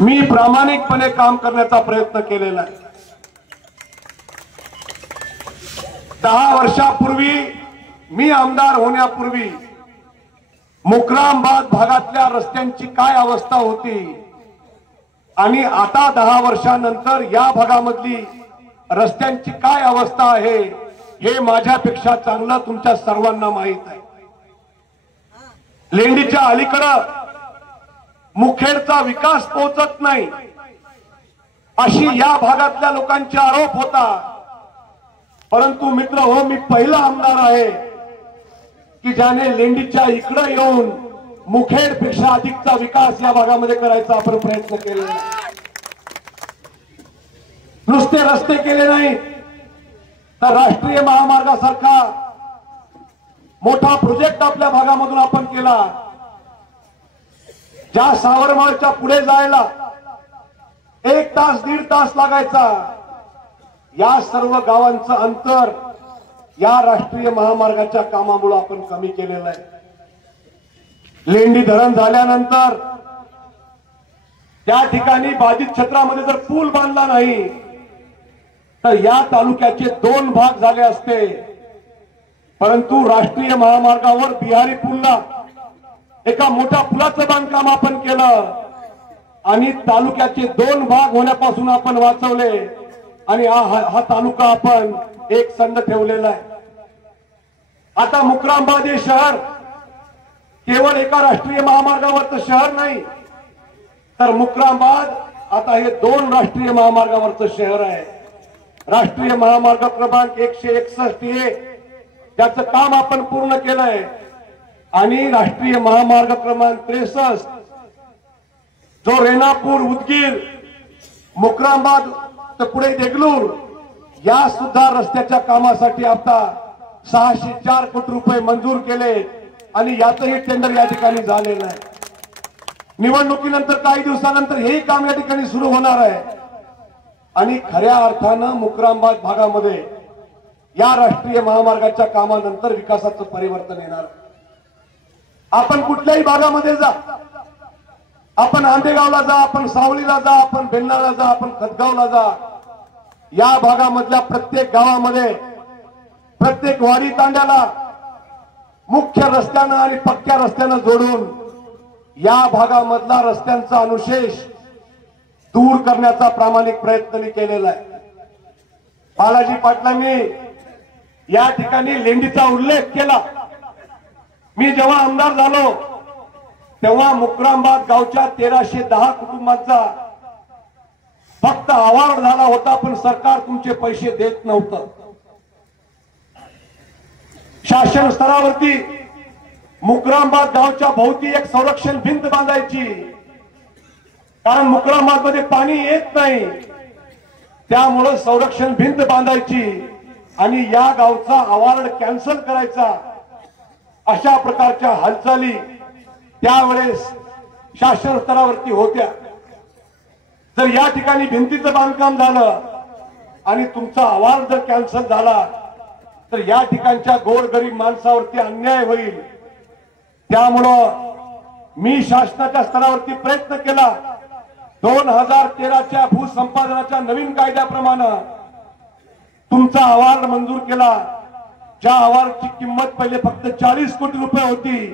मी प्रामाणिकपणे काम करण्याचा प्रयत्न केलेला आहे। 10 वर्षापूर्वी मी आमदार होण्यापूर्वी मुक्रामबाद भागातल्या रस्त्यांची काय अवस्था होती आणि आता 10 वर्षानंतर या भागामधली रस्त्यांची काय अवस्था आहे हे माझ्यापेक्षा चांगलं तुमच्या सर्वांना माहित आहे। लेंडीच्या अलीकडे मुखेडचा विकास पोहोचत नाही अशी या भागातल्या लोकांचे आरोप होता, परंतु मित्र हो, मी पहिला आमदार आहे की ज्याने लेंडीच्या इकडे येऊन मुखेड पेक्षा अधिकचा विकास या भागामध्ये करायचा आपण प्रयत्न केलेला। नुसते रस्ते केले नाही तर राष्ट्रीय महामार्गासारखा मोठा प्रोजेक्ट आपल्या भागामधून आपण केला। ज्या सावरमाळच्या पुढे जायला 1 तास 1.5 तास लागायचा, या सर्व गावांचं अंतर या राष्ट्रीय महामार्गाच्या कामामुळे आपण कमी केलेलं आहे। लेंडी धरण झाल्यानंतर त्या ठिकाणी बाधित क्षेत्रामध्ये जर पूल बांधला नाही तर या तालुक्याचे 2 भाग झाले असते, परंतु राष्ट्रीय महामार्गावर बिहारी पुलला एका मोठ्या पुलाचं बांधकाम आपण केलं आणि तालुक्याचे 2 भाग होण्यापासून आपण वाचवले आणि हा तालुका आपण एक संघ ठेवलेला आहे। आता मुक्रामबाद हे शहर केवळ एका राष्ट्रीय महामार्गावरचं शहर नाही, तर मुक्रामबाद आता हे 2 राष्ट्रीय महामार्गावरचं शहर आहे। राष्ट्रीय महामार्ग क्रमांक 161 त्याचं काम आपण पूर्ण केलंय आणि राष्ट्रीय महामार्ग क्रमांक 63 जो रेणापूर उदगीर मुक्रामबाद तर पुढे देगलूर या सुद्धा रस्त्याच्या कामासाठी आता 604 कोटी रुपये मंजूर केले आणि याचंही टेंडर या ठिकाणी झालेलं आहे। निवडणुकीनंतर काही दिवसानंतर हेही काम या ठिकाणी सुरू होणार आहे आणि खऱ्या अर्थानं मुक्रामबाद भागामध्ये या राष्ट्रीय महामार्गाच्या कामानंतर विकासाचं परिवर्तन येणार। आपण कुठल्याही भागामध्ये जा, आपण आंबेगावला जा, आपण सावळीला जा, आपण बेल्लाला जा, आपण खतगावला जा, या भागामधल्या प्रत्येक गावामध्ये प्रत्येक वाडी तांड्याला मुख्य रस्त्यानं आणि पक्क्या रस्त्यानं जोडून या भागामधला रस्त्यांचा अनुशेष दूर करण्याचा प्रामाणिक प्रयत्न मी केलेला आहे। बालाजी पाटलांनी या ठिकाणी लेंडीचा उल्लेख केला। मी जेव्हा आमदार झालो तेव्हा मुक्रामबाद गावच्या 1310 कुटुंबांचा फक्त अवॉर्ड झाला होता, पण सरकार तुमचे पैसे देत नव्हतं। शासन स्तरावरती मुक्रामबाद गावच्या भोवती एक संरक्षण भिंत बांधायची, कारण मुक्रामबाद मध्ये पाणी येत नाही, त्यामुळे संरक्षण भिंत बांधायची आणि या गावचा अवॉर्ड कॅन्सल करायचा। अशा प्रकारच्या हालचाली त्यावेळेस शासन स्तरावरती होत्या। जर या ठिकाणी भिंतीचं बांधकाम झालं आणि तुमचा अहवाल जर कॅन्सल झाला तर या ठिकाणच्या गोरगरीब माणसावरती अन्याय होईल। त्यामुळं मी शासनाच्या स्तरावरती प्रयत्न केला। 2013च्या भूसंपादनाच्या नवीन कायद्याप्रमाणे तुमचा अहवाल मंजूर केला। ज्या अहवालाची किंमत पहिले फक्त 40 कोटी रुपये होती,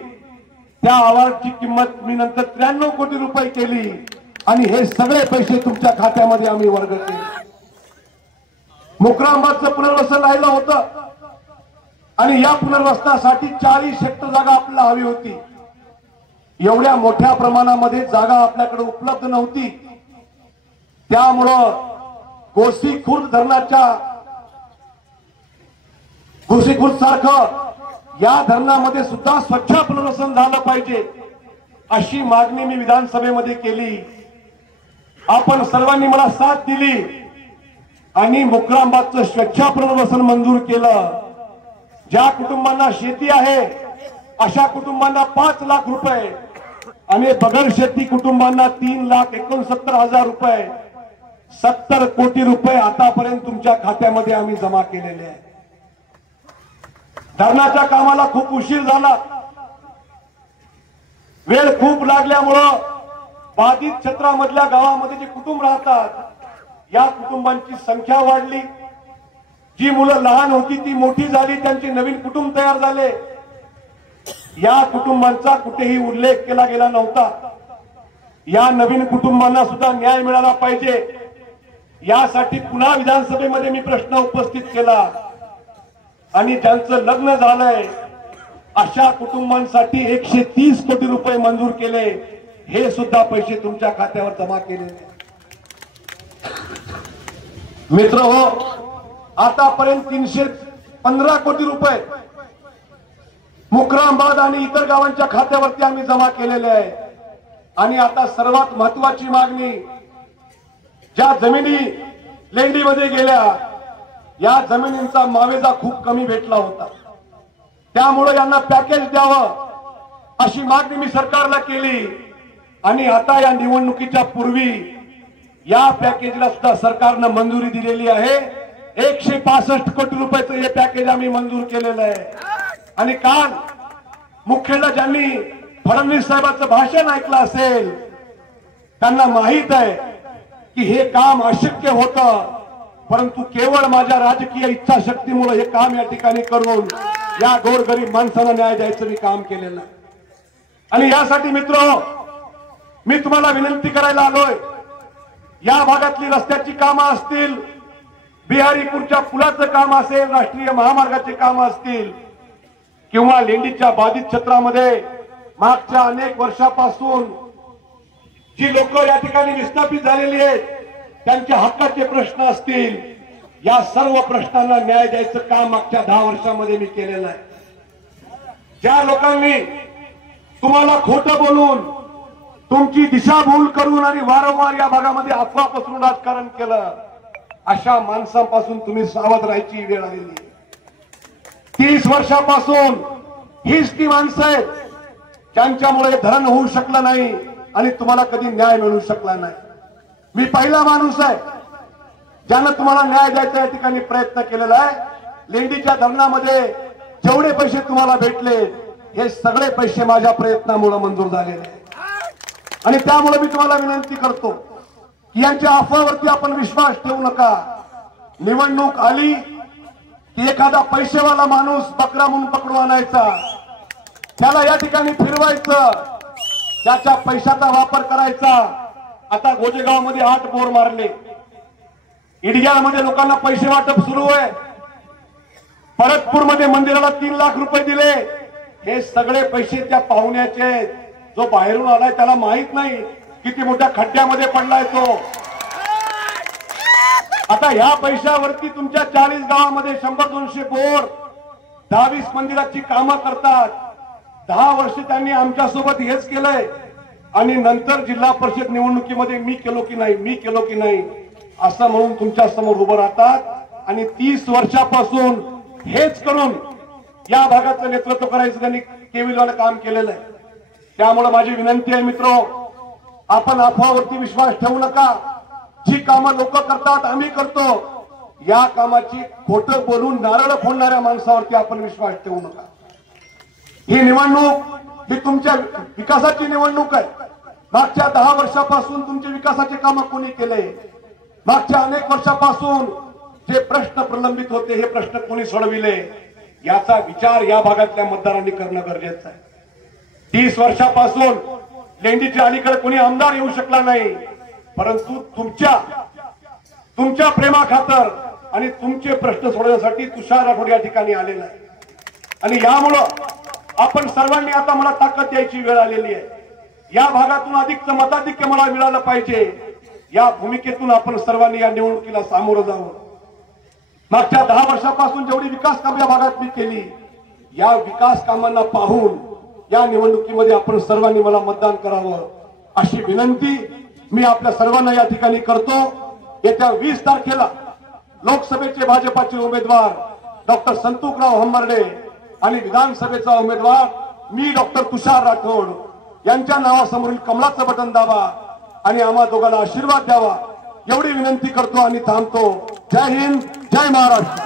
त्या अहवालाची किंमत मी नंतर 93 कोटी रुपये केली आणि हे सगळे पैसे तुमच्या खात्यामध्ये आम्ही वर्ग केले। मुक्रामबादचं पुनर्वसन राहिलं होतं आणि या पुनर्वसनासाठी 40 हेक्टर जागा आपल्याला हवी होती। एवढ्या मोठ्या प्रमाणामध्ये जागा आपल्याकडे उपलब्ध नव्हती, त्यामुळं गोसीखुर्द धरणाच्या गोसीखुर्द सारखं या धरणामध्ये सुद्धा स्वच्छ पुनर्वसन झालं पाहिजे अशी मागणी मी विधानसभेमध्ये केली। आपण सर्वांनी मला साथ दिली आणि मुक्रामबादचं स्वच्छ पुनर्वसन मंजूर केलं। ज्या कुटुंबांना शेती आहे अशा कुटुंबांना 5 लाख रुपये आणि बगर शेती कुटुंबांना 3,69,000 रुपये, 70 कोटी रुपये आतापर्यंत तुमच्या खात्यामध्ये आम्ही जमा केलेले आहे। धरणाच्या कामाला खूप उशीर झाला, वेळ खूप लागल्यामुळं बाधित क्षेत्रामधल्या गावामध्ये जे कुटुंब राहतात या कुटुंबांची संख्या वाढली, जी मुलं लहान होती ती मोठी झाली, त्यांचे नवीन कुटुंब तयार झाले, या कुटुंबांचा कुठेही उल्लेख केला गेला नव्हता। या नवीन कुटुंबांना सुद्धा न्याय मिळाला पाहिजे यासाठी पुन्हा विधानसभेमध्ये मी प्रश्न उपस्थित केला आणि ज्यांचं लग्न झालंय अशा कुटुंबांसाठी 130 कोटी रुपये मंजूर केले, हे सुद्धा पैसे तुमच्या खात्यावर जमा केले। मित्र हो, आतापर्यंत 315 कोटी रुपये मुक्रामबाद आणि इतर गावांच्या खात्यावरती आम्ही जमा केलेले आहे। आणि आता सर्वात महत्वाची मागणी, ज्या जमिनी लेंडीमध्ये गेल्या या जमिनींचा मावेजा खूप कमी भेटला होता, त्यामुळे यांना पॅकेज द्यावं अशी मागणी मी सरकारला केली। आणि आता या निवडणुकीच्या पूर्वी या पॅकेजला सुद्धा सरकारनं मंजुरी दिलेली आहे। 165 कोटी रुपयाचं हे पॅकेज आम्ही मंजूर केलेलं आहे। आणि काल मुख्यतः ज्यांनी फडणवीस साहेबांचं भाषण ऐकलं असेल त्यांना माहित आहे की हे काम अशक्य होतं, परंतु केवळ माझ्या राजकीय इच्छाशक्तीमुळे हे काम या ठिकाणी करून या गोरगरीब माणसाला न्याय द्यायचं मी काम केलेलं आहे। आणि यासाठी मित्र मी तुम्हाला विनंती करायला आलोय, या भागातली रस्त्याची कामं असतील, बिहारीपूरच्या पुलाचं काम असेल, राष्ट्रीय महामार्गाचे काम असतील किंवा लेंडीच्या बाधित क्षेत्रामध्ये मागच्या अनेक वर्षापासून जी लोक या ठिकाणी विस्थापित झालेली आहेत त्यांच्या हक्काचे प्रश्न असतील, या सर्व प्रश्नांना न्याय द्यायचं काम मागच्या 10 वर्षांमध्ये मी केलेलं आहे। ज्या लोकांनी तुम्हाला खोटं बोलून, तुमची दिशाभूल करून आणि वारंवार या भागामध्ये अफवा पसरून राजकारण केलं, अशा माणसांपासून तुम्ही सावध राहायची वेळ आलेली आहे। 30 वर्षापासून हीच ती माणसं आहेत ज्यांच्यामुळे धरण होऊ शकलं नाही आणि तुम्हाला कधी न्याय मिळू शकला नाही। मी पहिला माणूस आहे ज्यानं तुम्हाला न्याय द्यायचा या ठिकाणी प्रयत्न केलेला आहे। लेंडीच्या धरणामध्ये जेवढे पैसे तुम्हाला भेटले हे सगळे पैसे माझ्या प्रयत्नामुळे मंजूर झालेले आहेत। आणि त्यामुळे मी तुम्हाला विनंती करतो की यांच्या अफवावरती आपण विश्वास ठेवू नका। निवडणूक आली की एखादा पैसेवाला माणूस बकरा म्हणून पकडून आणायचा, त्याला या ठिकाणी फिरवायचं, त्याच्या पैशाचा वापर करायचा। आता गोजेगावमध्ये 8 बोर मारले, इडग्यामध्ये लोकांना पैसे वाटप सुरू आहे, परतपूरमध्ये मंदिराला 3 लाख रुपये दिले। हे सगळे पैसे त्या पाहुण्याचे आहेत, जो बाहेरून आलाय त्याला माहित नाही किती मोठ्या खड्ड्यामध्ये पडलाय तो। आता ह्या पैशावरती तुमच्या 40 गावामध्ये 100-200 बोर, 10-20 मंदिराची कामं करतात। 10 वर्ष त्यांनी आमच्यासोबत हेच केलंय आणि नंतर जिल्हा परिषद निवडणुकीमध्ये मी केलो की नाही असं म्हणून तुमच्या समोर उभं राहतात। आणि 30 वर्षापासून हेच करून या भागाचं नेतृत्व करायचं त्यांनी केविलवानं काम केलेलं आहे। त्यामुळे माझी विनंती आहे मित्र, आपण अफवावरती विश्वास ठेवू नका। जी कामं लोक करतात आम्ही करतो, या कामाची खोटं बोलून नारळ फोडणाऱ्या माणसावरती आपण विश्वास ठेवू नका। ही निवडणूक ही तुमच्या विकासाची निवडणूक आहे। मागच्या 10 वर्षापासून तुमचे विकासाचे कामं कोणी केले? मागच्या अनेक वर्षापासून जे प्रश्न प्रलंबित होते हे प्रश्न कोणी सोडविले? याचा विचार या भागातल्या मतदारांनी करणं गरजेचं आहे। 30 वर्षापासून लेंडीच्या अलीकडे कोणी आमदार येऊ शकला नाही, परंतु तुमच्या प्रेमाखातर आणि तुमचे प्रश्न सोडवण्यासाठी तुषार राठोड या ठिकाणी आलेला आहे। आणि यामुळं आपण सर्वांनी आता मला ताकद द्यायची वेळ आलेली आहे। या भागातून अधिकचं मताधिक्य मला मिळालं पाहिजे, या भूमिकेतून आपण सर्वांनी या निवडणुकीला सामोरं जावं। मागच्या 10 वर्षापासून जेवढी विकास कामे या भागात मी केली, या विकास कामांना पाहून या निवडणुकीमध्ये आपण सर्वांनी मला मतदान करावं अशी विनंती मी आपल्या सर्वांना या ठिकाणी करतो। येत्या 20 तारखेला लोकसभेचे भाजपाचे उमेदवार डॉक्टर संतोषराव हंबर्डे आणि विधानसभेचा उमेदवार मी डॉक्टर तुषार राठोड यांच्या नावासमोरील कमळाचं बटन दाबा आणि आम्हा दोघांना आशीर्वाद द्यावा एवढी विनंती करतो आणि थांबतो। जय हिंद, जय महाराष्ट्र।